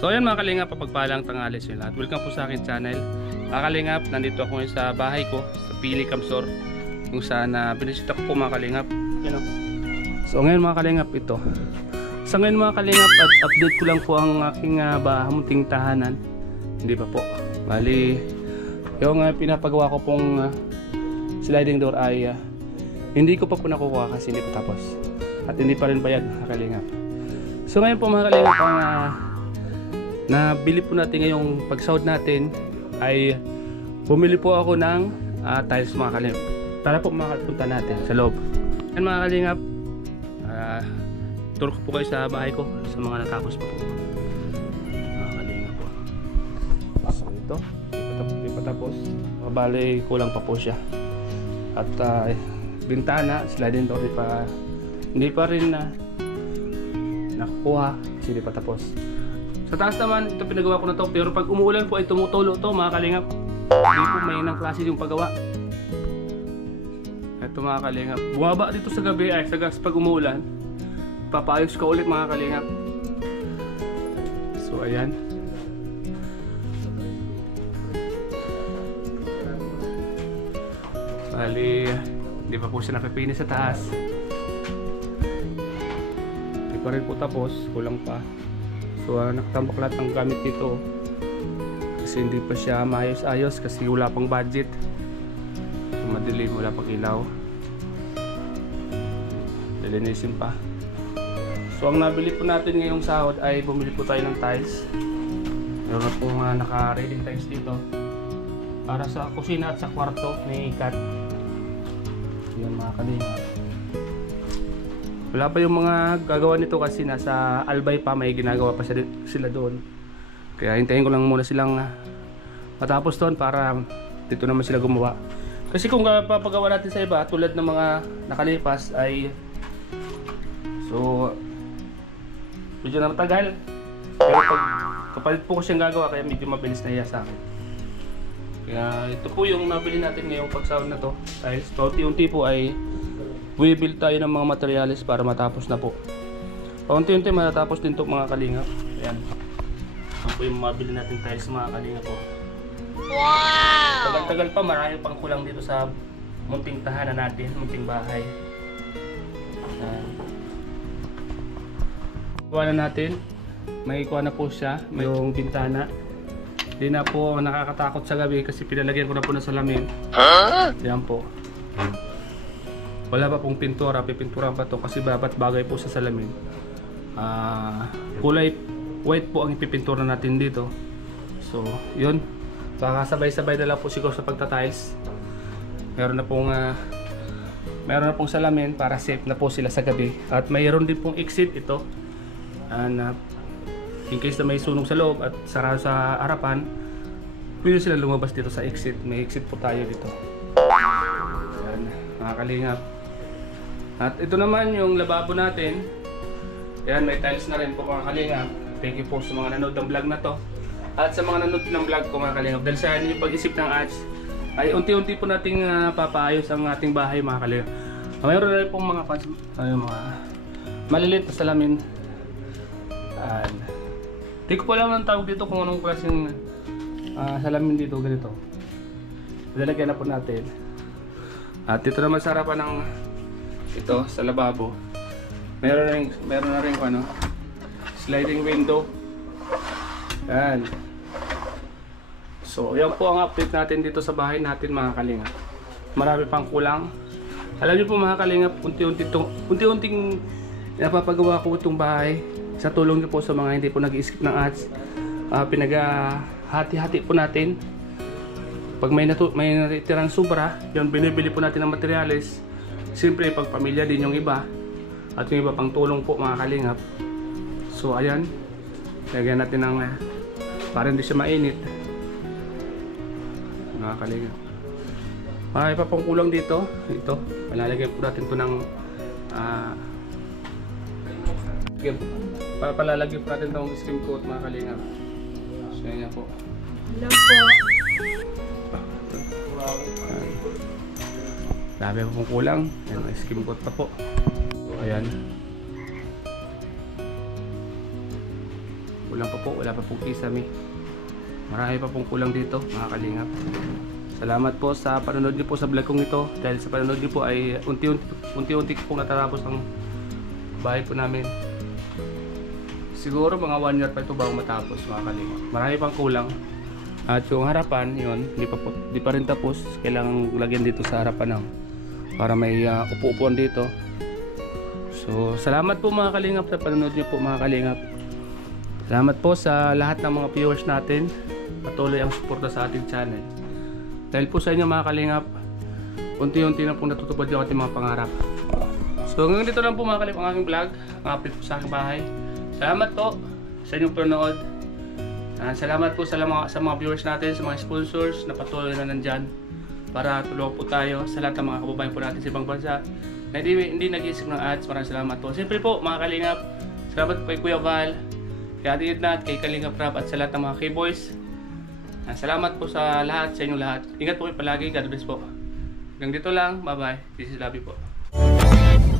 So ayan mga kalingap, papagpalang tanghali sa lahat. Welcome po sa akin channel. Mga kalingap, nandito ako ngayon sa bahay ko, sa Pili Camsor, kung saan binisita ko po mga kalingap. Yan o. So ngayon mga kalingap, ito. Sa ngayon mga kalingap, at update ko lang po ang aking munting tahanan. Hindi pa po. Bali, yung pinapagawa ko pong sliding door ay hindi ko pa po nakukuha kasi hindi pa tapos. At hindi pa rin bayad mga kalingap. So ngayon po mga kalingap, ang nabili po natin ngayong pagsahod natin ay bumili po ako ng tiles mga kalingap. Tara po makapunta natin sa loob. Yan mga kalingap, tour ko po kayo sa bahay ko sa mga natapos po mga kalingap po. So ito, hindi pa tapos. Bali kulang pa po siya. At bintana, sliding door hindi pa rin nakukuha kasi hindi pa tapos. Sa taas naman, ito pinagawa ko na to, pero pag umuulan po ay tumutulo to mga kalingap. Hindi po may nang klase yung paggawa. Ito mga kalingap, bumaba dito sa gabi ay sa gas pag umuulan. Papayos ko ulit mga kalingap. So ayan. Bali, hindi pa po siya napipinis sa taas. Hindi pa rin po tapos, kulang pa. So nakatambak lahat ng gamit dito. Kasi hindi pa siya maayos-ayos kasi wala pang budget. Madilim, wala pang ilaw. Lilinisin pa. So ang nabili po natin ngayong sahod ay bumili po tayo ng tiles. Meron na pong naka-reading tiles dito para sa kusina at sa kwarto ni Kat. Yan mga kalingap. Wala pa yung mga gagawa nito kasi nasa Albay pa, may ginagawa pa sila doon. Kaya hintayin ko lang muna silang matapos doon para dito naman sila gumawa. Kasi kung papagawa natin sa iba tulad ng mga nakalipas ay so medyo natagal. Pero pag kapalit po ko siyang gagawa kaya medyo mabilis na iya sa akin. Kaya ito po yung nabili natin ngayong pagsahod na to. Dahil paunti-unti po ay build tayo ng mga materyales para matapos na po. Paunti-unti matatapos din to mga kalingap. Ayan. Ito po yung mabili natin tiles mga kalingap po. Wow! Tagal-tagal pa, marami pang kulang dito sa munting tahanan natin, munting bahay. Ayan. Kuha na natin. May kuha na po siya, may yung bintana. Hindi na po nakakatakot sa gabi kasi pinalagyan ko na po ng salamin. Yan po. Wala pa pong pintura, pipintura pa to kasi dapat bagay po sa salamin. Kulay white po ang ipipintura natin dito. So, yun. Kakasabay-sabay na lang po siguro sa pagta-tiles. Meron na pong salamin para safe na po sila sa gabi. At mayroon din pong exit ito. In case na may sunog sa loob at sarado sa harapan, pwede sila lumabas dito sa exit. May exit po tayo dito. Ayan, mga kalingap. At ito naman yung lababo natin. Ayan, may tiles na rin po mga kalingap. Thank you po sa mga nanood ng vlog na to. At sa mga nanood ng vlog ko mga kalingap. Dahil sa inyo pag-isip ng ads, ay unti-unti po nating papaayos ang ating bahay mga kalingap. Mayroon na rin pong mga maliliit na salamin. Hindi ko po alam ang tawag dito kung anong klaseng salamin dito ganito. Lalagyan na po natin. At dito naman sa harapan ng ito sa lababo. Meron na rin sliding window. Yan. So yan po ang update natin dito sa bahay natin mga kalingap. Marami pang kulang. Alam niyo po mga kalingap, unti-unting napapagawa ko itong bahay. Sa tulong niyo po sa mga hindi po nag-skip ng ads, pinag-hati-hati po natin. Pag may natitirang sobra, yun binibili po natin ng materyales. Siyempre pag pamilya din yung iba at yung iba pang tulong po mga kalingap. So ayan, lagyan natin ng para hindi siya mainit mga kalingap. May pa pang kulang dito. Ito, palalagyan po natin ito ng palalagyan po natin itong skim coat mga kalingap. So yan po. Hello po. Dami pa pong kulang. Yan, may skim coat pa po. So ayan. Kulang pa po, wala pa pong kisame. Marami pa pong kulang dito mga kalingap. Salamat po sa panonood niyo po sa vlog kong ito. Dahil sa panonood niyo po ay unti-unti po natatapos ang bahay po namin. Siguro mga 1 year pa ito bago matapos mga kalingap. Marami pang kulang. At yung harapan, yun, di pa rin tapos. Kailangan lagyan dito sa harapan ng para may upo-upuan dito. So, salamat po mga kalingap sa panonood niyo po mga kalingap. Salamat po sa lahat ng mga viewers natin. Patuloy ang suporta sa ating channel. Dahil po sa inyo mga kalingap, unti-unti na po natutupad yung ating mga pangarap. So, hanggang dito lang po mga kalingap ang aking vlog. Ang update po sa aking bahay. Salamat po sa inyong panonood. Salamat po sa mga viewers natin, sa mga sponsors na patuloy na nandyan para tulungan po tayo sa lahat ng mga kababayan po natin sa ibang bansa na hindi nag-iisip ng ads. Maraming salamat po. Siyempre po mga kalingap, salamat po kay Kuya Val, kay Ate Edna, kay Kalingap Rap at sa lahat ng mga K-Boys. Salamat po sa lahat, sa inyong lahat. Ingat po kayo palagi. God bless po. Hanggang dito lang. Bye bye. This is Labi po.